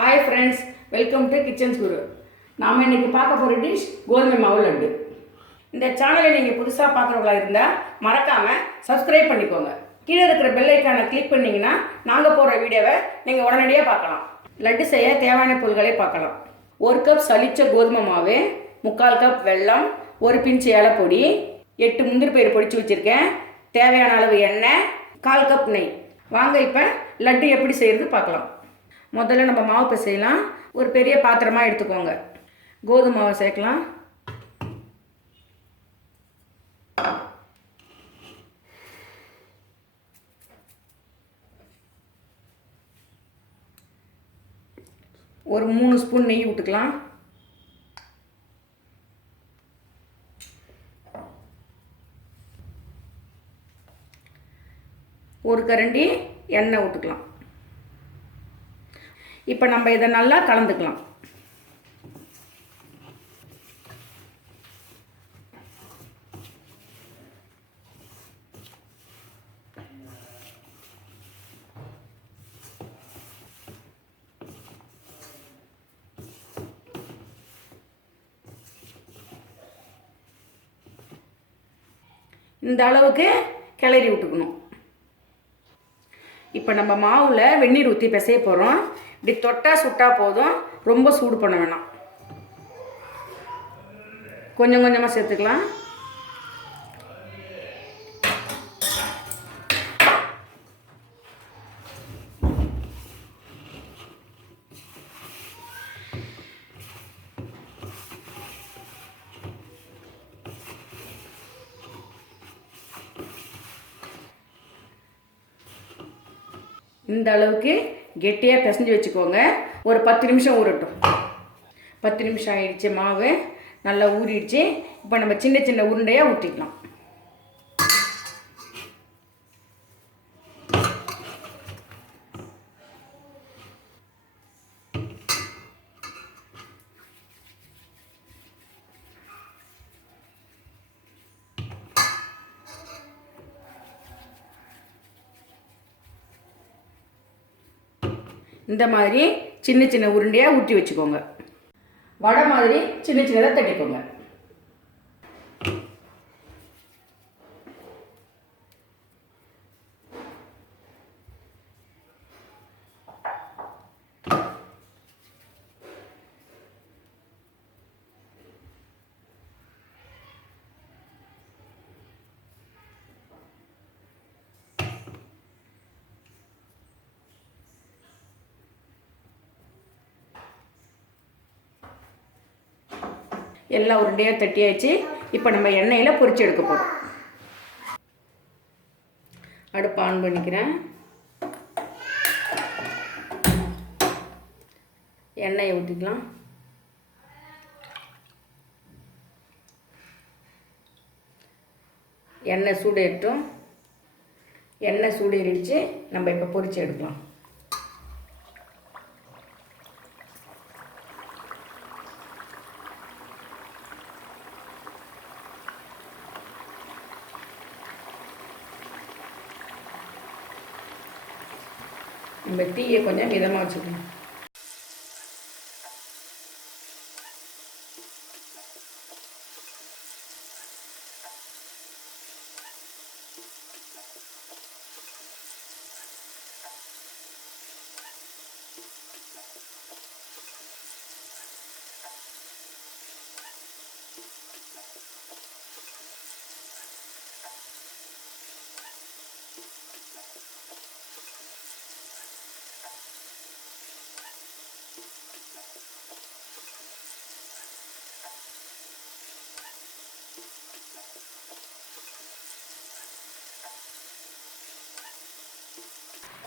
Hi friends, welcome to Kitchen Guru. நாம இன்னைக்கு பார்க்க போற டிஷ் கோதுமை மாவு லட்டு. இந்த சேனலை நீங்க புதுசா பார்க்கறவங்களா இருந்தா மறக்காம Subscribe பண்ணிக்கோங்க. கீழ இருக்கிற பெல் ஐகானை கிளிக் பண்ணீங்கனா நாங்க போற வீடியோவை நீங்க உடனடியா பார்க்கலாம். லட்டு செய்ய தேவையான பொருட்களை பார்க்கலாம். 1 கப் சலிச்ச கோதுமை மாவு, 3/4 கப் வெல்லம், 1 பிஞ்ச் ஏலக்காய் பொடி, 8 முந்திரி பயிறு பொடிச்சு வச்சிருக்கேன், தேவையான அளவு எண்ணெய், 1/4 கப் நெய். வாங்க இப்போ லட்டு எப்படி செய்யறது பார்க்கலாம். முதல்ல நம்ம மாவு பிசையலாம். ஒரு பெரிய பாத்திரமாக எடுத்துக்கோங்க. கோதுமை மாவை சேர்க்கலாம். ஒரு 3 ஸ்பூன் நெய் விட்டுக்கலாம். ஒரு கரண்டி எண்ணெய் விட்டுக்கலாம். இப்போ நம்ம இதை நல்லா கலந்துக்கலாம். இந்த அளவுக்கு கிளறி விட்டுக்கணும். இப்போ நம்ம மாவில் வெந்நீர் ஊற்றி பிசைய போகிறோம். இப்படி தொட்டா சுட்டா போதும், ரொம்ப சூடு பண்ண வேணாம். கொஞ்சம் கொஞ்சமாக சேர்த்துக்கலாம். இந்த அளவுக்கு கெட்டியாக பிசைஞ்சு வச்சுக்கோங்க. ஒரு 10 நிமிஷம் ஊறட்டும். 10 நிமிஷம் ஆயிடுச்சு. மாவு நல்லா ஊறிடுச்சு. இப்போ நம்ம சின்ன சின்ன உருண்டையாக ஊற்றிக்கலாம். இந்த மாதிரி சின்ன சின்ன உருண்டையாக ஊற்றி வச்சுக்கோங்க. வடை மாதிரி சின்ன சின்னதாக தட்டிக்கோங்க. எல்லா உருண்டையாக தட்டியாச்சு. இப்போ நம்ம எண்ணெயில் பொரிச்சு எடுக்க போகிறோம். அடுப்பு ஆன் பண்ணிக்கிறேன். எண்ணெயை ஊற்றிக்கலாம். எண்ணெய் சூடேறட்டும். எண்ணெய் சூடேறிடுச்சு. நம்ம இப்போ பொரிச்சு எடுக்கலாம். நம்ம தீயை கொஞ்சம் மிதமாக வச்சுக்கணும்.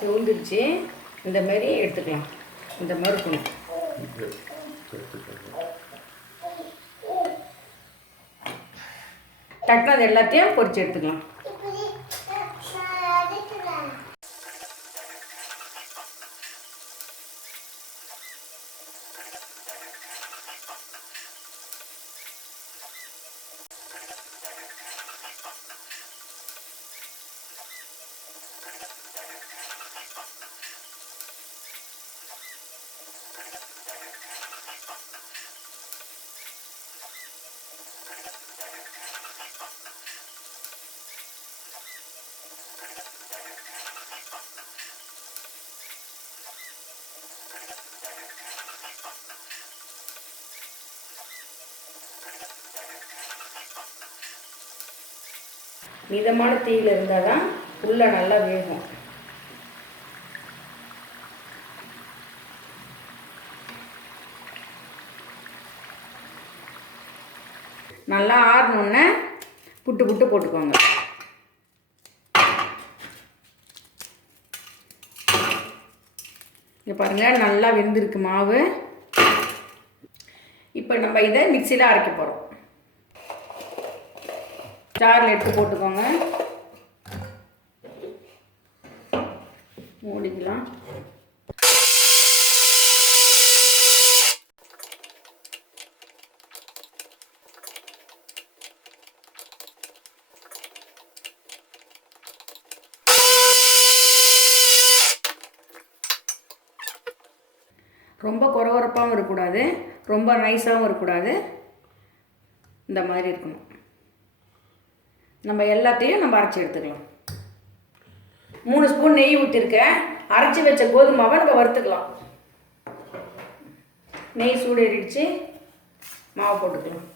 சிவந்துருச்சு. இந்த மாதிரி எடுத்துக்கலாம். இந்த மாதிரி இருக்கணும். தட்டினது எல்லாத்தையும் பொரிச்சு எடுத்துக்கலாம். மிதமான தீயில் இருந்தால் தான் உள்ளே நல்லா வேகும். நல்லா ஆறணுன்னே புட்டு புட்டு போட்டுக்கோங்க. இங்கே பாருங்கள், நல்லா வெந்திருக்கு மாவு. இப்போ நம்ம இதை மிக்சியில் அரைக்க போகிறோம். ஜாரில் எடுத்து போட்டுக்கோங்க. மூடிக்கலாம். ரொம்ப கொரகொரப்பாகவும் இருக்கக்கூடாது, ரொம்ப நைஸாகவும் இருக்கக்கூடாது. இந்த மாதிரி இருக்கணும். நம்ம எல்லாத்தையும் நம்ம அரைச்சி எடுத்துக்கலாம். 3 ஸ்பூன் நெய் ஊற்றிருக்கேன். அரைச்சி வச்ச கோதுமாவை நம்ம வறுத்துக்கலாம். நெய் சூடு ஏறிடுச்சு, மாவு போட்டுக்கலாம்.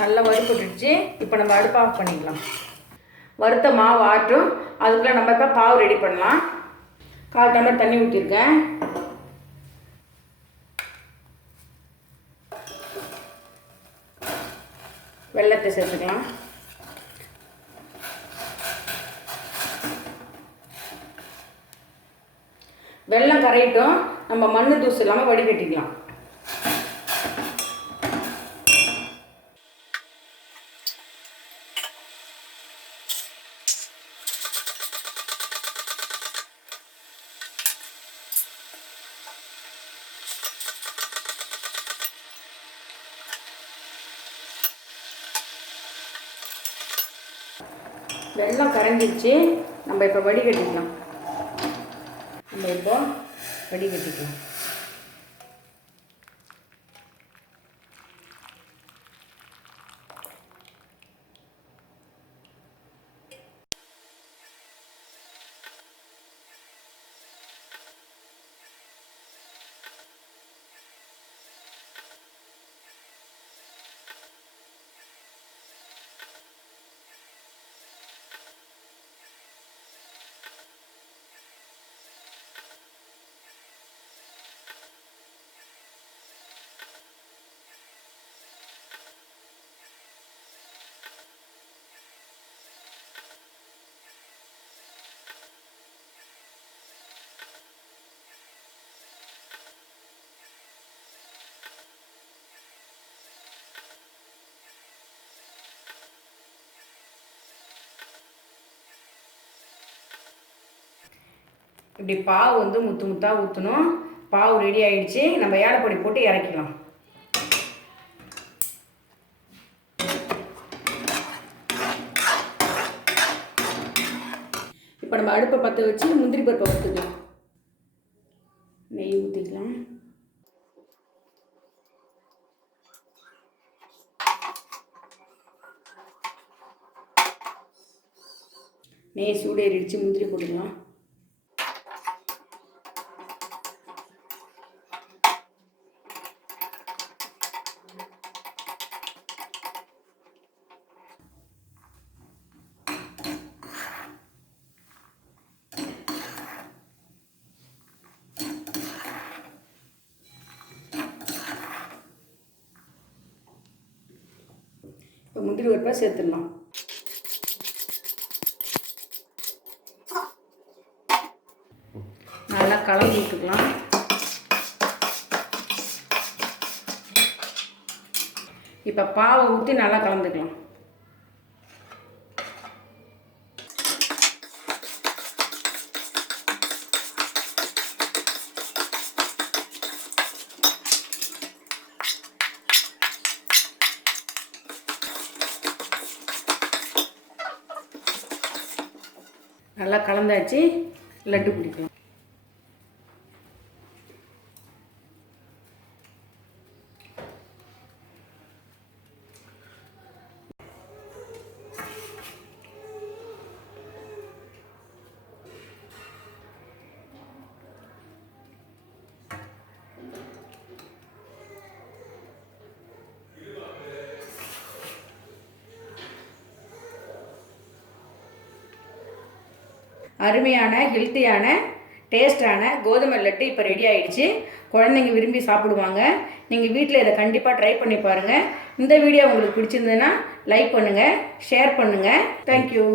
நல்லா வறுப்பட்டுடுச்சு. இப்போ நம்ம அடுப்பு ஆஃப் பண்ணிக்கலாம். வறுத்த மாவு ஆட்டும். அதுக்குள்ளே நம்ம இப்போ பாவு ரெடி பண்ணலாம். 1/4 டம்ளர் தண்ணி ஊற்றிருக்கேன். வெல்லத்தை சேர்த்துக்கலாம். வெல்லம் கரையிட்டும். நம்ம மண் தூசு இல்லாமல் வடிகட்டிக்கலாம். வெல்லம் கரைஞ்சிருச்சு. நம்ம இப்போ வடிகட்டிக்கலாம். வடிகட்டிக்கலாம். இப்படி பாவு வந்து முத்து முத்தாக ஊற்றணும். பாவு ரெடி ஆகிடுச்சு. நம்ம ஏலப்பொடி போட்டு இறக்கிக்கலாம். இப்போ நம்ம அடுப்பை பற்ற வச்சு முந்திரி பருப்பை வறுத்துக்கலாம். நெய் ஊற்றிக்கலாம். நெய் சூடேறிடுச்சு. முந்திரி போட்டுக்கலாம். இப்போ முந்திரி பருப்பை சேர்த்துடலாம். நல்லா கலந்து விட்டுக்கலாம். இப்போ பாவை ஊற்றி நல்லா கலந்துக்கலாம். நல்லா கலந்தாச்சு. லட்டு பிடிக்கலாம். அருமையான ஹெல்த்தியான டேஸ்டான கோதுமை லட்டு இப்போ ரெடி ஆகிடுச்சு. குழந்தைங்க விரும்பி சாப்பிடுவாங்க. நீங்கள் வீட்டில் இதை கண்டிப்பாக ட்ரை பண்ணி பாருங்கள். இந்த வீடியோ உங்களுக்கு பிடிச்சிருந்ததுன்னா லைக் பண்ணுங்கள், ஷேர் பண்ணுங்கள். தேங்க்யூ.